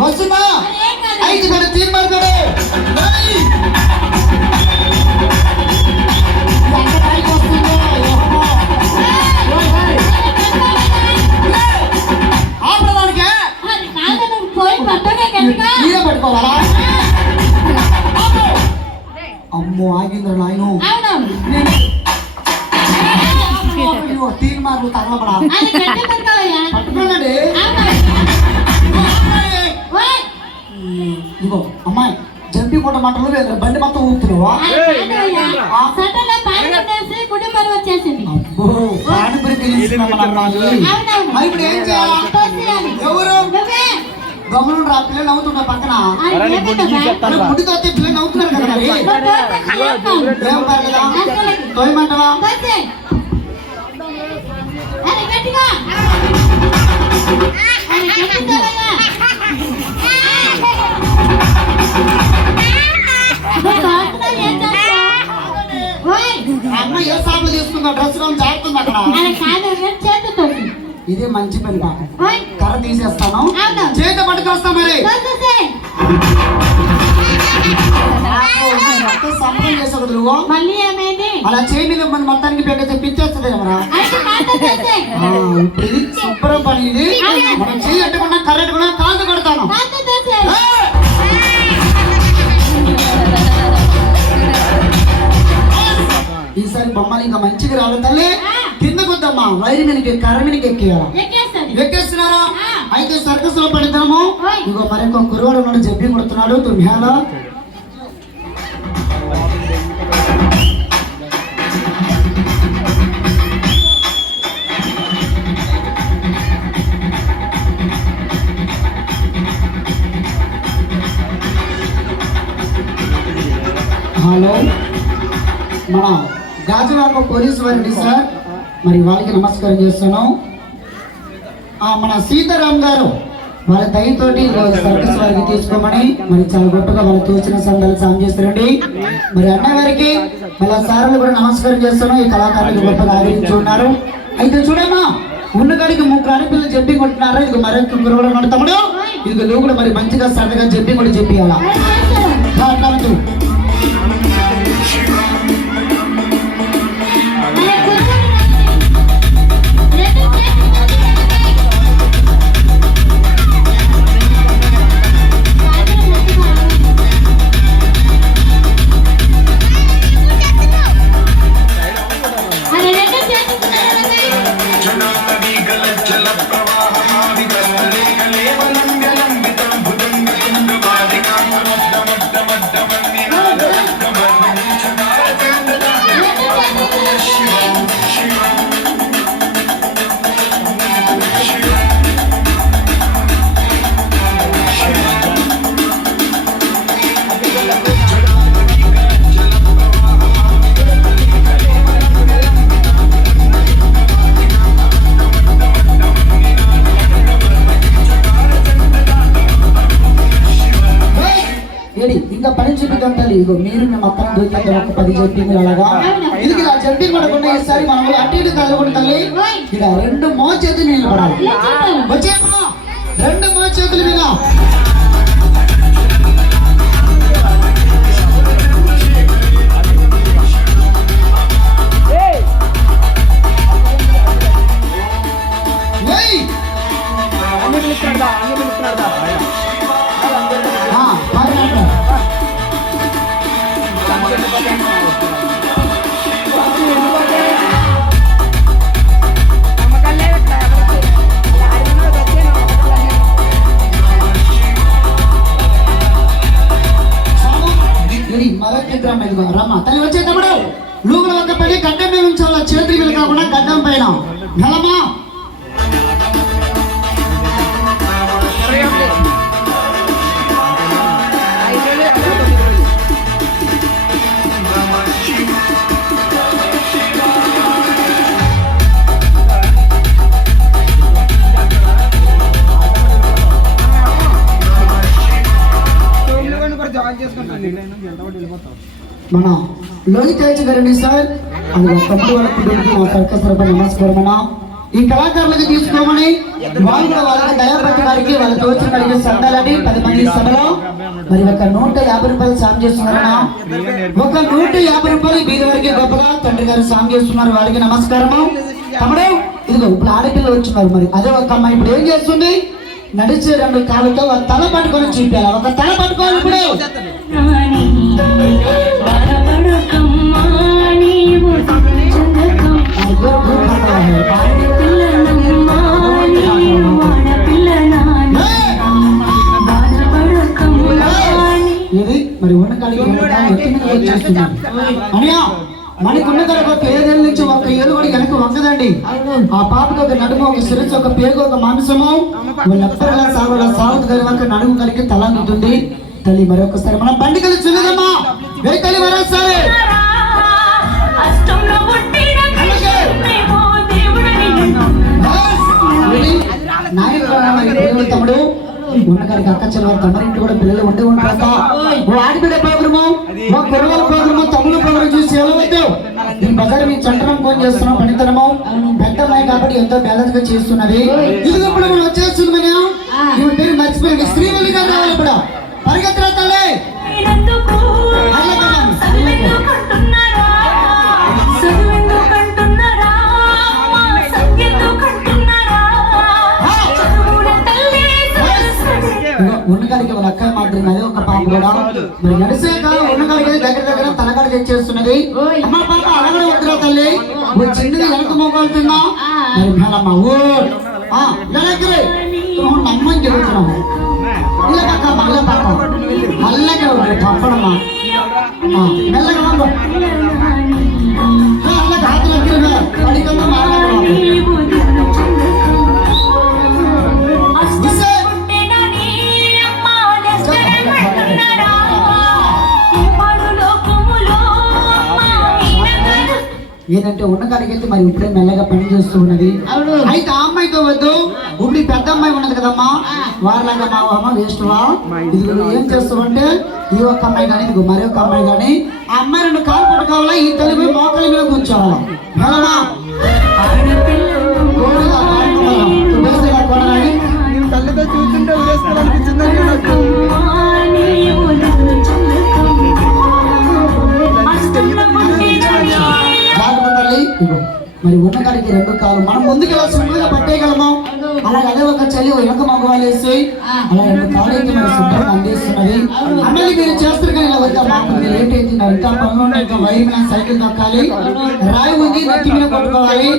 వస్తుందా ఐదు గడు తీన్ మార్గడు పట్టుకోవాలా అమ్మో ఆగింద్ర నాయను తీన్ మార్లు తగలపడా పట్టుకోండి ఇదిగో అమ్మాయి జంపి కొట్ట మంటలు బండి మొత్తం ఊపుతున్నావా అబ్బో పానిపురి ఇప్పుడు ఏం చేయాలి ఎవరు గమనం రా పిల్లలు నవ్వుతున్నా పక్కన గుడితో పిల్లలు నవ్వుతున్నారు కదా మరి ఏం పర్లేదా తోయమంటవా అమ్మ ఏ సాగులు తీసుకుందా డ్రెస్ జారుతుంది అక్కడ ఇదే మంచి పని కాక కర్ర తీసేస్తాను చేత పట్టుకొస్తా మరి సంబరం చేసకూడదు అలా చేయి మీద మన మొత్తానికి పెట్టేస్తే పిచ్చేస్తుంది కదరా ఇది శుభ్రం పని ఇది మనం చేయి అట్టుకున్నా కరెక్ట్ కూడా కాదు కొడతాను ఈసారి బొమ్మలు ఇంకా మంచిగా రావాలి తల్లి కిందకు వద్దమ్మా వైరి మీదకి కర్ర మీదకి ఎక్కేస్తున్నారా అయితే సర్కస్ లో పడతాము ఇంకో మరొక కురువాడు ఉన్నాడు జబ్బి కొడుతున్నాడు తుమ్యాలో హలో మన గాజువాక పోలీసు వారిని సార్ మరి వాళ్ళకి నమస్కారం చేస్తున్నాం మన సీతారాం గారు వాళ్ళ దయతోటి సర్కస్ వారికి తీసుకోమని మరి చాలా గొప్పగా వాళ్ళు తోచిన సందాలు సాయం చేస్తారండి మరి అన్న గారికి మళ్ళీ సార్లు కూడా నమస్కారం చేస్తున్నాం ఈ కళాకారులకు గొప్పగా ఆదరించి ఉన్నారు అయితే చూడమ్మా ఉన్నగాడికి ముగ్గురు ఆడపిల్లలు చెప్పి కొట్టినారా ఇది మరొక గురువులు ఉన్నాడు తమ్ముడు ఇది నువ్వు కూడా మరి మంచిగా సరదాగా చెప్పి కూడా చెప్పియాలా ఇంకా పని చూపిద్దాం తల్లి ఇగో మీరు మొత్తం దూకితే ఒక 10 జంపింగ్లు అలాగా ఇది ఇలా జంపింగ్ పడకుండా ఈసారి మనం అటు ఇటు కదలకుండా తల్లి ఇలా 2 మో చేతులు నిలబడాలి వచ్చేమ్మా 2 మో చేతుల మీద రమ్మ తల్లి వచ్చేటప్పుడు లూగుల వద్ద పడి గడ్డం మీద ఉంచాల చేతుల మీద కాకుండా గడ్డం పైన నెలమా మన లోహిత్ గారండి సార్ అది తప్పుడు వాళ్ళ కుటుంబకి నా సర్కస్ తరపున నమస్కారం అన్న ఈ కళాకారులకు తీసుకోమని వాళ్ళు కూడా వాళ్ళకి దయాపతి గారికి వాళ్ళ తోచిన గారికి సందాలని 10 మంది సభలో మరి ఒక 150 రూపాయలు సాయం చేస్తున్నారన్నా. ఒక 150 రూపాయలు బీద వారికి గొప్పగా తండ్రి గారు సాయం చేస్తున్నారు. వాళ్ళకి నమస్కారము. తమ్ముడు ఇదిగో ఇప్పుడు ఆడపిల్లలు వచ్చినారు. మరి అదే ఒక అమ్మాయి ఇప్పుడు ఏం చేస్తుంది? నడిచే 2 కాళ్ళతో ఒక తల పట్టుకొని చూపాలి. ఒక తల పట్టుకోవాలి. ఇప్పుడు ఇది మరి ఉన్న కాడికి అనియా మనకున్న కాడికి ఒక 7 ఏళ్ళ నుంచి ఒక ఏళ్ళు కూడా వెనక వంగదండి. ఆ పాపకు ఒక నడుము, ఒక శిరస్సు, ఒక పేగు, ఒక మాంసము వాళ్ళెప్పటిలా సాగుతు గారి వంక నడుము కలిగి తల ఉంటుంది. తల్లి మరొకసారి మనం బండి కలిసి చూడదమ్మా. తల్లి మరోసారి తమ్ముడు ఉన్నగారికి అక్క చెల్లెలు తమరింటి కూడా పిల్లలు ఉండే ఉంటారు. ఆడిబిడ్డ ప్రోగ్రాము, మా కుర్రవాళ్ళ ప్రోగ్రాము, తమ్ముడు ప్రోగ్రాం చూసి సెలవుతావు. ఈ బజార్ మీ చంద్రం ఫోన్ చేస్తున్నాం. పనితనము పెద్ద అమ్మాయి కాబట్టి ఎంతో బ్యాలెన్స్ గా చేస్తున్నది. ఇది ఇప్పుడు మనం వచ్చేస్తుంది. మనం పేరు మర్చిపోయింది. శ్రీవల్లి గారు రావాలి. ఇప్పుడు పరిగెత్తరా తల్లి. ఉన్నగారికి వాళ్ళ అక్క మాత్రమే అదే ఒక పాప కూడా మరి నడిసే కాలం ఉన్నగారికి దగ్గర తలకాడ తెచ్చేస్తున్నది. అమ్మ పాప అలాగే వద్దురా తల్లి. చిన్నది వెనక మోగలుతున్నా మరి మేళమ్మ నమ్మని చెబుతున్నాము. ఇలా పక్క మళ్ళీ పక్క మల్లగా పంపడమ్మా మెల్లగా అల్లగా హాతులు పడికన్నా మాట్లాడ ఏంటంటే ఉన్నకాడికి వెళ్తే మరి ఇప్పుడే మెల్లగా పని చేస్తూ ఉన్నది. అయితే ఆ అమ్మాయితో వద్దు. ఇప్పుడు పెద్ద అమ్మాయి ఉన్నది కదమ్మా, వాళ్ళగా మా అమ్మ వేస్ట్వా. ఇది ఏం చేస్తామంటే ఈ ఒక్క అమ్మాయి కానీ ఇది మరి ఒక అమ్మాయి కానీ ఆ అమ్మాయి 2 కాలు పట్టుకోవాలా. ఈ తల్లి మోకాలి మీద కూర్చోవాలా. తల్లితో చూస్తుంటే మరి ఉన్నకాడికి 2 కాలు మనం ముందుకు వెళ్ళాల్సిందిగా పట్టేయగలము. అలాగే అదే ఒక చలి వెనక మగవాళ్ళు వేసి అలా 2 కాలు అయితే మరి శుభ్రంగా అందిస్తున్నది. అన్నది మీరు చేస్తారు కానీ ఇలా వద్దా మాకు మీరు ఏంటైతే ఇంకా పనులు ఉన్నాయి. ఇంకా వైర్ మీద సైకిల్ దొక్కాలి, రాయి ఉంది నెత్తి మీద కొట్టుకోవాలి.